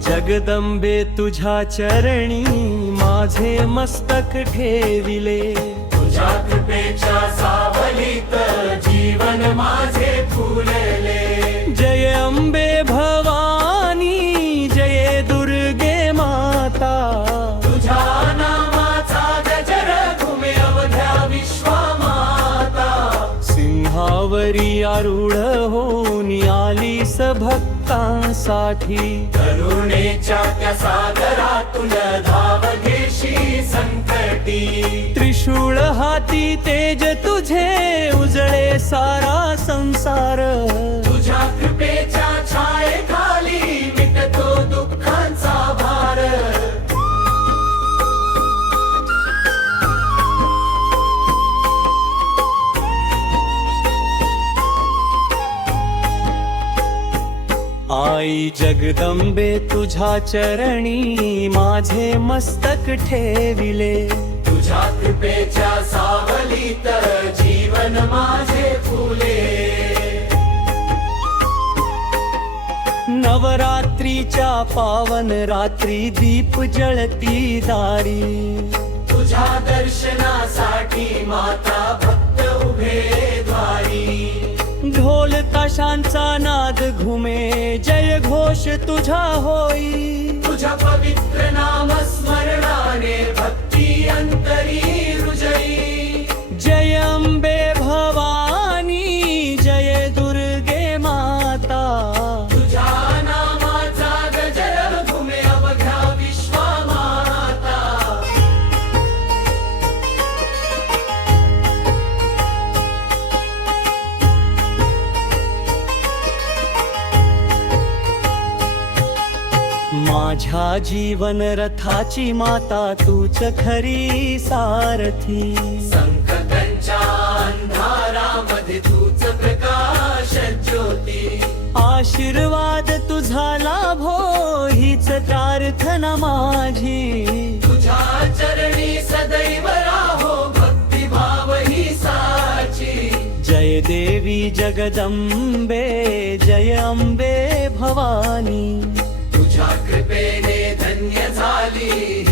जगदंबे तुझ्या चरणी माझे मस्तक ठेविले, तुझ्या कृपेच्या सावलीत जीवन माझे फुलले। जय अंबे भवानी जय दुर्गे माता, तुझ्या नामाचा गजर घुमे अवघ्या विश्वमाता। सिंहावरी आरूढ होऊन आलीस भक्तांसाठी, करुणेच्या त्या सागरातून धाव घेशी संकटी। त्रिशूळ हाती तेज तुझे उजळे सारा संसार, तुझ्या कृपेच्या छायेखाली मिटतो दुःखांचा भार। आई जगदंबे तुझ्या चरणी माझे मस्तक ठेविले, तुझ्या कृपेच्या सावलीत जीवन माझे फुले। नवरात्रीच्या पावन रात्री दीप जळती दारी, तुझ्या दर्शनासाठी माता भक्त उभे द्वारी। ढोल ताशांचा नाद घुमे जय घोष तुझा होई, तुझ्या पवित्र नाम स्मरणाने भक्ती अंतरी रुजई। जय अंबे भवानी जय दुर्गे माता, तुझ्या नामाचा गजर घुमे अवघ्या विश्वमाता। माझ्या जीवन रथाची माता तूच खरी सारथी, संकटांच्या अंधारामध्ये तूच प्रकाश ज्योती। आशीर्वाद तुझा लाभो हीच प्रार्थना माझी, तुझ्या चरणी सदैव राहो भक्तिभाव ही साची। जय देवी जगदंबे जय अंबे भवानी, तुझ्या कृपेने धन्य झाली